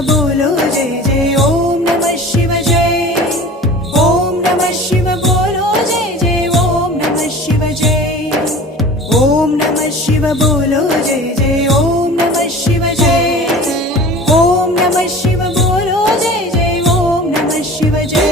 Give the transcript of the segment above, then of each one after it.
बोलो जय जय ओम नमः शिव जय। ओम नमः शिव बोलो जय जय ओम नमः शिव जय। ओम नमः शिव बोलो जय जय ओम नमः शिव जय। ओम नमः शिव बोलो जय जय ओम नमः शिव जय।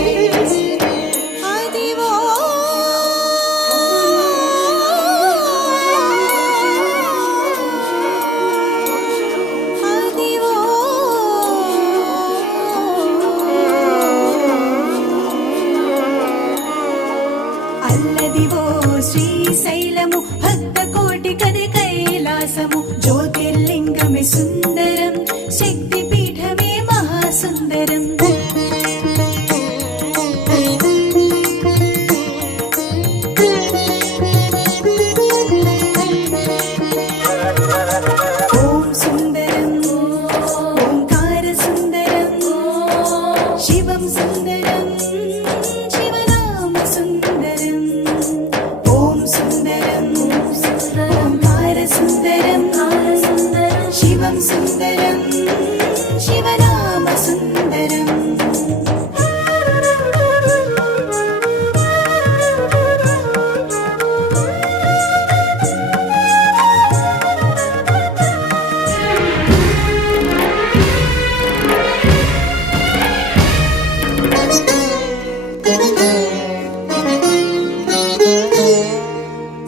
అల్లదివో శ్రీశైలము భక్తకోటి కది కైలాసము జ్యోతిర్లింగమే సుందరం శక్తిపీఠమే మహాసుందరం। ఓం సుందరం ఓంకార సుందరం శివం సుందరం శివనామ సుందరం। ఓం సుందరం ఓంకార సుందరం శివం సుందరం శివనామ సుందరం।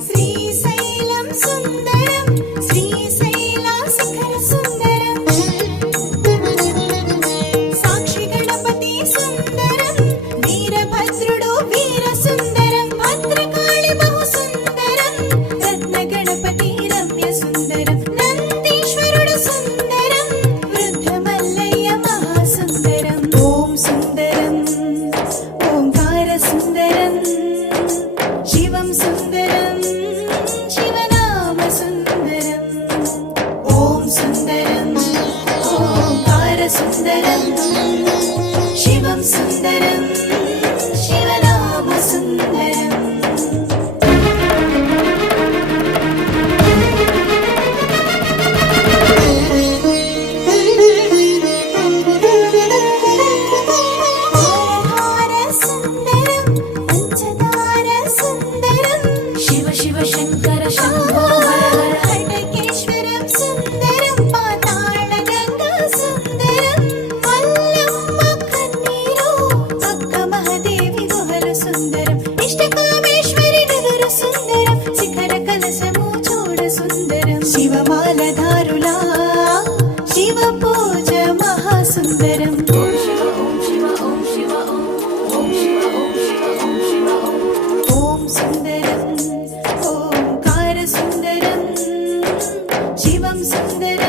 శ్రీశైలం సుందరం శ్రీశైల శిఖర సుందరం సాక్షి గణపతి సుందరం వీరభద్రుడు వీర సుందరం భద్రకాళి బహు సుందరం రత్న గణపతి రమ్య సుందరం నందీశ్వరుడు సుందరం వృద్ధ మల్లయ్య మహాసుందరం। ఓం సుందరం ఓంకార సుందరం శివం సుందరం శివనామ సుందరం। ఓం సుందరం ఓంకార సుందరం శివం సుందరం శివనామ సుందరం। హార సుందరం పంచదార సుందరం శివ శివ శంకర శంభో హర హర హటకేశ్వరం సుందరం పాతాళ గంగా సుందరం మల్లమ్మ కన్నీరు అక్క మహాదేవి గుహలు సుందరం ఇష్టకామేశ్వరి నగరు సుందరం శిఖర కలశము చూడ సుందరం శివమాలధారులా శివ పూజ మహాసుందరం। ఓం సుందరం ఓంకార సుందరం శివం సుందరం